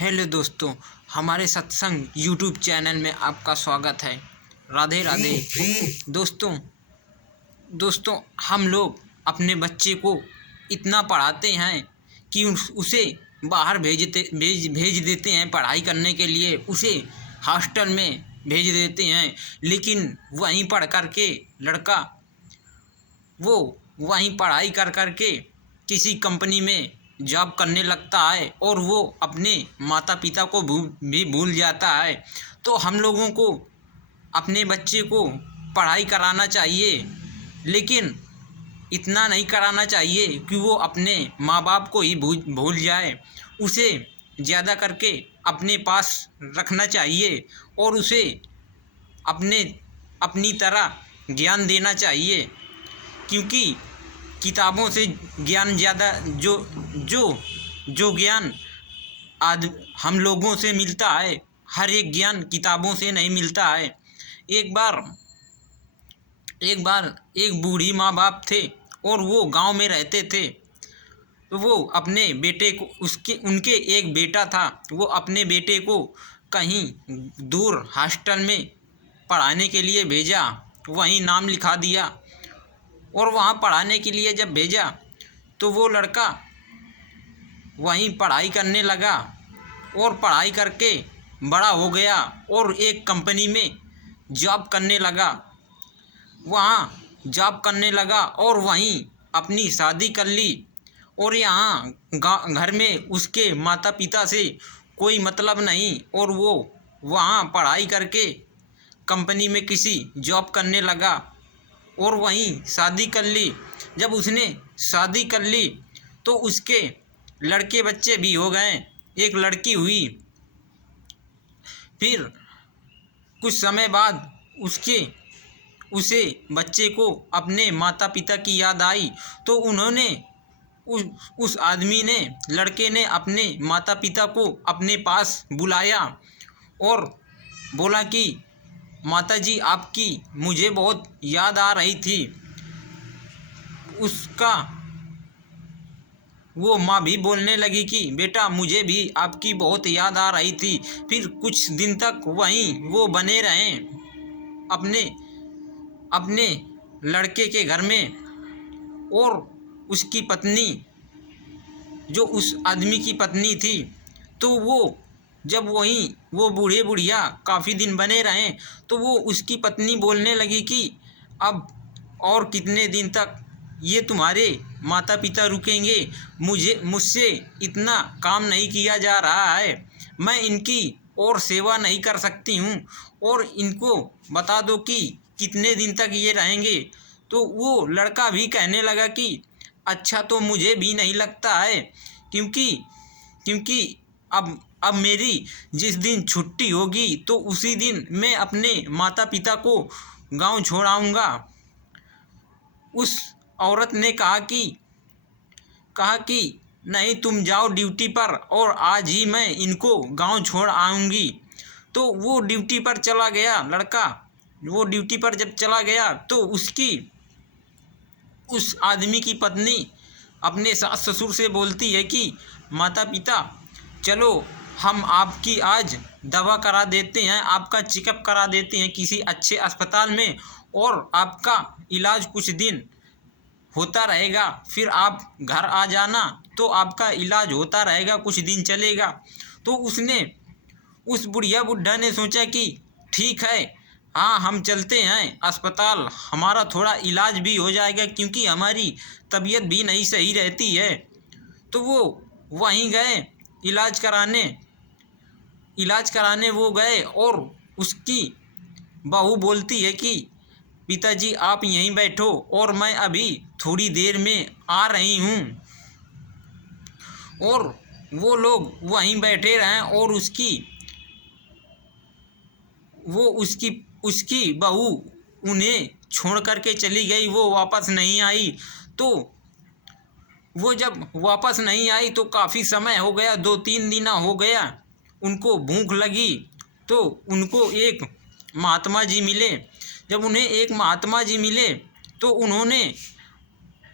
Hello दोस्तों, हमारे सत्संग यूट्यूब चैनल में आपका स्वागत है। राधे राधे। दोस्तों दोस्तों हम लोग अपने बच्चे को इतना पढ़ाते हैं कि उसे बाहर भेज देते हैं पढ़ाई करने के लिए, उसे हॉस्टल में भेज देते हैं। लेकिन वहीं पढ़ कर के लड़का वो वहीं पढ़ाई कर कर के किसी कंपनी में जॉब करने लगता है और वो अपने माता पिता को भी भूल जाता है। तो हम लोगों को अपने बच्चे को पढ़ाई कराना चाहिए, लेकिन इतना नहीं कराना चाहिए कि वो अपने माँ बाप को ही भूल जाए। उसे ज़्यादा करके अपने पास रखना चाहिए और उसे अपनी तरह ज्ञान देना चाहिए, क्योंकि किताबों से ज्ञान ज़्यादा जो जो जो ज्ञान हम लोगों से मिलता है, हर एक ज्ञान किताबों से नहीं मिलता है। एक बार एक बूढ़ी माँ बाप थे और वो गांव में रहते थे। तो वो अपने बेटे को उनके एक बेटा था, वो अपने बेटे को कहीं दूर हॉस्टल में पढ़ाने के लिए भेजा। वहीं नाम लिखा दिया और वहाँ पढ़ाने के लिए जब भेजा तो वो लड़का वहीं पढ़ाई करने लगा और पढ़ाई करके बड़ा हो गया और एक कंपनी में जॉब करने लगा। वहाँ जॉब करने लगा और वहीं अपनी शादी कर ली। और यहाँ घर में उसके माता पिता से कोई मतलब नहीं और वो वहाँ पढ़ाई करके कंपनी में किसी जॉब करने लगा और वहीं शादी कर ली। जब उसने शादी कर ली तो उसके लड़के बच्चे भी हो गए, एक लड़की हुई। फिर कुछ समय बाद उसे बच्चे को अपने माता पिता की याद आई। तो उन्होंने उस आदमी ने, लड़के ने अपने माता पिता को अपने पास बुलाया और बोला कि माताजी आपकी मुझे बहुत याद आ रही थी। उसका वो माँ भी बोलने लगी कि बेटा मुझे भी आपकी बहुत याद आ रही थी। फिर कुछ दिन तक वहीं वो बने रहे अपने लड़के के घर में। और उसकी पत्नी, जो उस आदमी की पत्नी थी, तो वो जब वहीं वो बूढ़े बुढ़िया काफ़ी दिन बने रहे तो वो उसकी पत्नी बोलने लगी कि अब और कितने दिन तक ये तुम्हारे माता पिता रुकेंगे। मुझसे इतना काम नहीं किया जा रहा है, मैं इनकी और सेवा नहीं कर सकती हूँ और इनको बता दो कि कितने दिन तक ये रहेंगे। तो वो लड़का भी कहने लगा कि अच्छा तो मुझे भी नहीं लगता है, क्योंकि अब मेरी जिस दिन छुट्टी होगी तो उसी दिन मैं अपने माता पिता को गांव छोड़ आऊँगा। उस औरत ने कहा कि नहीं, तुम जाओ ड्यूटी पर और आज ही मैं इनको गांव छोड़ आऊँगी। तो वो ड्यूटी पर चला गया लड़का। वो ड्यूटी पर जब चला गया तो उस आदमी की पत्नी अपने सास ससुर से बोलती है कि माता पिता चलो हम आपकी आज दवा करा देते हैं, आपका चेकअप करा देते हैं किसी अच्छे अस्पताल में और आपका इलाज कुछ दिन होता रहेगा, फिर आप घर आ जाना तो आपका इलाज होता रहेगा, कुछ दिन चलेगा। तो उस बुढ़िया बुढ़ा ने सोचा कि ठीक है, हाँ हम चलते हैं अस्पताल, हमारा थोड़ा इलाज भी हो जाएगा क्योंकि हमारी तबीयत भी नहीं सही रहती है। तो वो वहीं गए इलाज कराने वो गए और उसकी बहू बोलती है कि पिताजी आप यहीं बैठो और मैं अभी थोड़ी देर में आ रही हूँ। और वो लोग वहीं बैठे रहें और उसकी बहू उन्हें छोड़ करके चली गई, वो वापस नहीं आई। तो वो जब वापस नहीं आई तो काफ़ी समय हो गया, 2-3 दिन हो गया। उनको भूख लगी तो उनको एक महात्मा जी मिले। जब उन्हें एक महात्मा जी मिले तो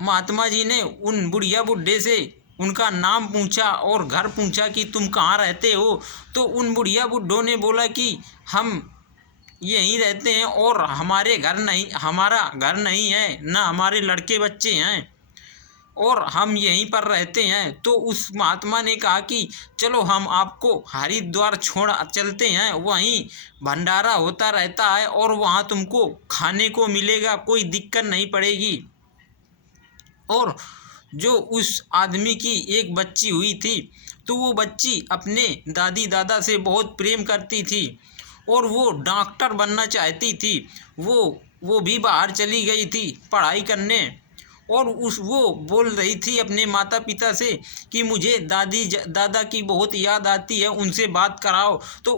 महात्मा जी ने उन बुढ़िया बुढ़े से उनका नाम पूछा और घर पूछा कि तुम कहाँ रहते हो। तो उन बुढ़िया बुड्ढों ने बोला कि हम यहीं रहते हैं और हमारा घर नहीं है, ना हमारे लड़के बच्चे हैं और हम यहीं पर रहते हैं। तो उस महात्मा ने कहा कि चलो हम आपको हरिद्वार छोड़ चलते हैं, वहीं भंडारा होता रहता है और वहाँ तुमको खाने को मिलेगा, कोई दिक्कत नहीं पड़ेगी। और जो उस आदमी की एक बच्ची हुई थी, तो वो बच्ची अपने दादी दादा से बहुत प्रेम करती थी और वो डॉक्टर बनना चाहती थी। वो भी बाहर चली गई थी पढ़ाई करने और वो बोल रही थी अपने माता पिता से कि मुझे दादा की बहुत याद आती है, उनसे बात कराओ। तो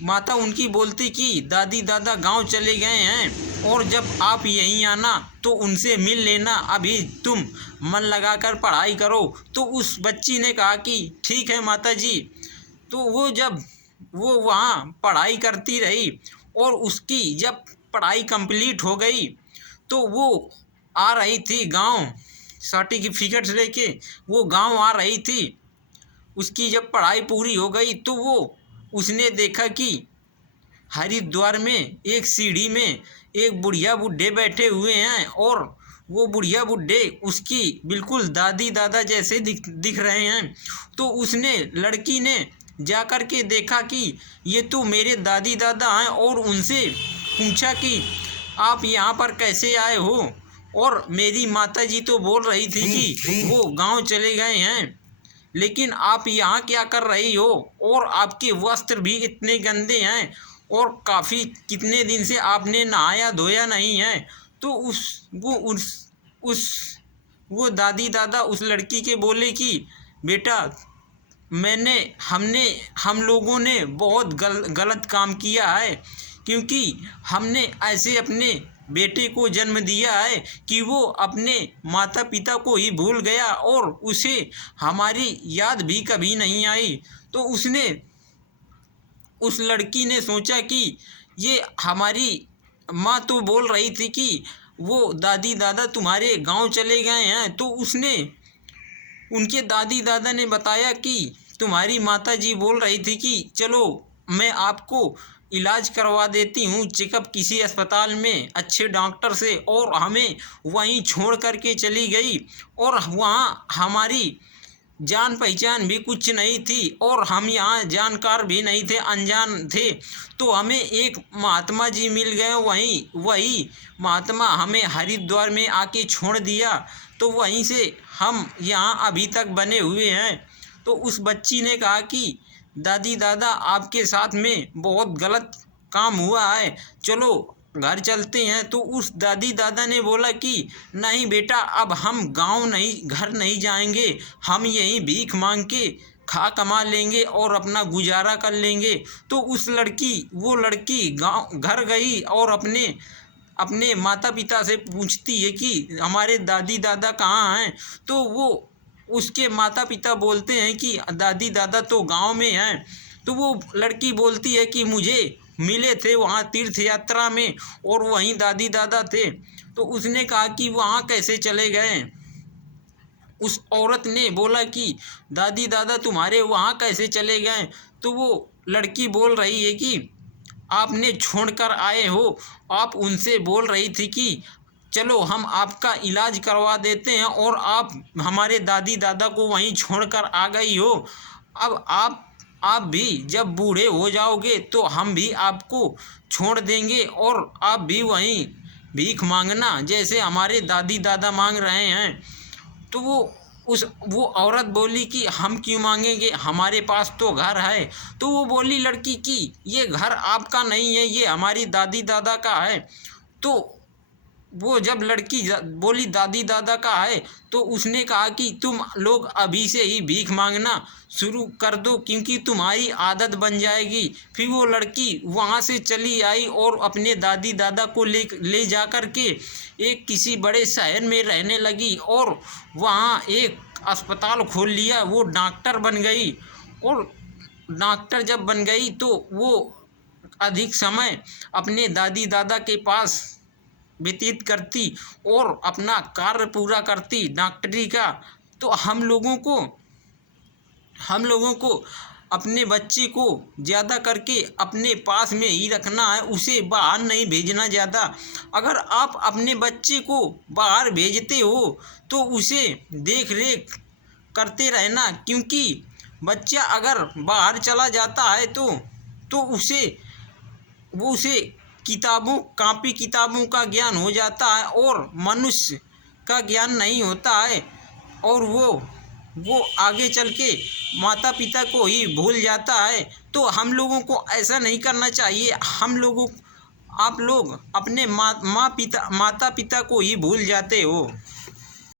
माता उनकी बोलती कि दादी दादा गांव चले गए हैं और जब आप यहीं आना तो उनसे मिल लेना, अभी तुम मन लगाकर पढ़ाई करो। तो उस बच्ची ने कहा कि ठीक है माता जी। तो वो वहाँ पढ़ाई करती रही और उसकी जब पढ़ाई कंप्लीट हो गई तो वो आ रही थी गांव, सर्टिफिकेट्स लेके वो गांव आ रही थी। उसकी जब पढ़ाई पूरी हो गई तो उसने देखा कि हरिद्वार में एक सीढ़ी में एक बुढ़िया बुड्ढे बैठे हुए हैं और वो बुढ़िया बुड्ढे उसकी बिल्कुल दादी दादा जैसे दिख रहे हैं। तो लड़की ने जा कर के देखा कि ये तो मेरे दादी दादा हैं और उनसे पूछा कि आप यहाँ पर कैसे आए हो, और मेरी माता जी तो बोल रही थी कि वो गांव चले गए हैं, लेकिन आप यहाँ क्या कर रही हो और आपके वस्त्र भी इतने गंदे हैं और काफ़ी कितने दिन से आपने नहाया धोया नहीं है। तो वो दादी दादा उस लड़की के बोले कि बेटा हम लोगों ने बहुत गलत काम किया है, क्योंकि हमने ऐसे अपने बेटे को जन्म दिया है कि वो अपने माता पिता को ही भूल गया और उसे हमारी याद भी कभी नहीं आई। तो उस लड़की ने सोचा कि ये हमारी माँ तो बोल रही थी कि वो दादी दादा तुम्हारे गांव चले गए हैं। तो उनके दादी दादा ने बताया कि तुम्हारी माता जी बोल रही थी कि चलो मैं आपको इलाज करवा देती हूँ चेकअप किसी अस्पताल में अच्छे डॉक्टर से, और हमें वहीं छोड़ करके चली गई और वहाँ हमारी जान पहचान भी कुछ नहीं थी और हम यहाँ जानकार भी नहीं थे, अनजान थे। तो हमें एक महात्मा जी मिल गए, वही महात्मा हमें हरिद्वार में आके छोड़ दिया, तो वहीं से हम यहाँ अभी तक बने हुए हैं। तो उस बच्ची ने कहा कि दादी दादा आपके साथ में बहुत गलत काम हुआ है, चलो घर चलते हैं। तो उस दादी दादा ने बोला कि नहीं बेटा, अब हम घर नहीं जाएंगे, हम यहीं भीख मांग के खा कमा लेंगे और अपना गुजारा कर लेंगे। तो वो लड़की घर गई और अपने माता पिता से पूछती है कि हमारे दादी दादा कहाँ हैं। तो उसके माता पिता बोलते हैं कि दादी दादा तो गांव में हैं। तो वो लड़की बोलती है कि मुझे मिले थे वहाँ तीर्थ यात्रा में और वहीं दादी दादा थे। तो उसने कहा कि वहाँ कैसे चले गए। उस औरत ने बोला कि दादी दादा तुम्हारे वहाँ कैसे चले गए। तो वो लड़की बोल रही है कि आपने छोड़कर आए हो, आप उनसे बोल रही थी कि चलो हम आपका इलाज करवा देते हैं और आप हमारे दादी दादा को वहीं छोड़कर आ गई हो। अब आप भी जब बूढ़े हो जाओगे तो हम भी आपको छोड़ देंगे और आप भी वहीं भीख मांगना जैसे हमारे दादी दादा मांग रहे हैं। तो वो औरत बोली कि हम क्यों मांगेंगे, हमारे पास तो घर है। तो वो बोली लड़की कि ये घर आपका नहीं है, ये हमारी दादी दादा का है। तो वो जब लड़की बोली दादी दादा का है तो उसने कहा कि तुम लोग अभी से ही भीख मांगना शुरू कर दो, क्योंकि तुम्हारी आदत बन जाएगी। फिर वो लड़की वहाँ से चली आई और अपने दादी दादा को ले जा कर के एक किसी बड़े शहर में रहने लगी और वहाँ एक अस्पताल खोल लिया। वो डॉक्टर बन गई और डॉक्टर जब बन गई तो वो अधिक समय अपने दादी दादा के पास व्यतीत करती और अपना कार्य पूरा करती डॉक्टरी का, तो हम लोगों को अपने बच्चे को ज़्यादा करके अपने पास में ही रखना है, उसे बाहर नहीं भेजना ज़्यादा। अगर आप अपने बच्चे को बाहर भेजते हो तो उसे देख रेख करते रहना, क्योंकि बच्चा अगर बाहर चला जाता है तो उसे कॉपी किताबों का ज्ञान हो जाता है और मनुष्य का ज्ञान नहीं होता है, और वो आगे चल के माता पिता को ही भूल जाता है। तो हम लोगों को ऐसा नहीं करना चाहिए। आप लोग अपने माता पिता को ही भूल जाते हो।